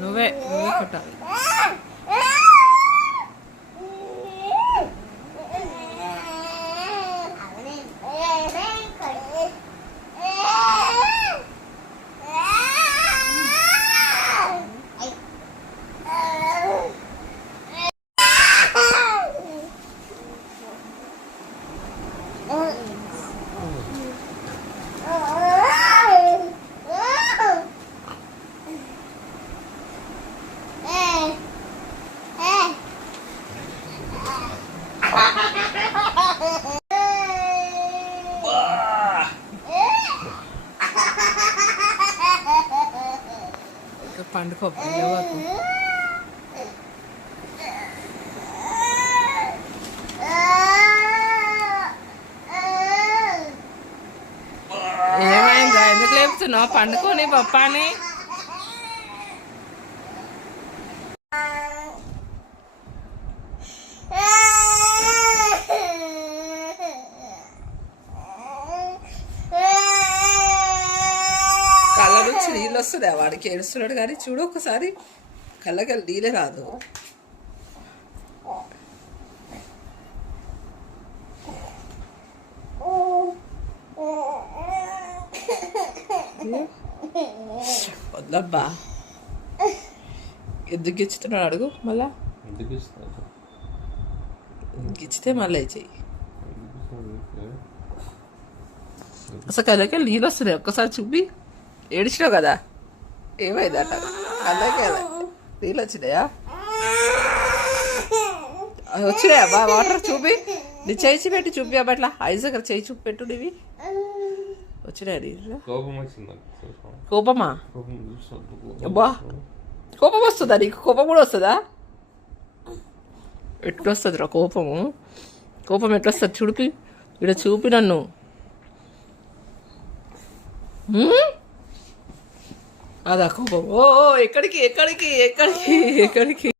నువ్వే కొట్టాలి. పండుకో ఏమైందా? ఎందుకు లేపుతున్నావు? పండుకోని పప్పాని. కళ్ళ నుంచి నీళ్ళు వస్తుందా? వాడికి ఏడుస్తున్నాడు కానీ చూడు ఒకసారి, కళ్ళకి నీళ్ళే రాదు. వద్దబ్బా, ఎందుకు ఇచ్చుతున్నాడు అడుగు. మళ్ళా ఇచ్చితే మళ్ళీ చెయ్యి. అసలు కళ్ళకి నీళ్ళు వస్తున్నాయి, ఒక్కసారి చూపి. ఏడిచినావు కదా, ఏమైందట? కళ్ళకి నీళ్ళు వచ్చినాయా? వచ్చినాయా బా? వాటర్ చూపి, నీ చేయి పెట్టి చూపి. అట్లా ఐజ్ దగ్గర చేయి చూపి పెట్టు. నీవి వచ్చినాయా నీళ్ళు? కోపమా? అబ్బా, కోపం వస్తుందా నీకు? కోపం కూడా వస్తుందా? ఎట్లా వస్తుంది రా కోపము? కోపం ఎట్లా వస్తుంది? చూపి, ఇక్కడ చూపి నన్ను. అదా కోపం? ఓ ఎక్కడికి ఎక్కడికి ఎక్కడికి ఎక్కడికి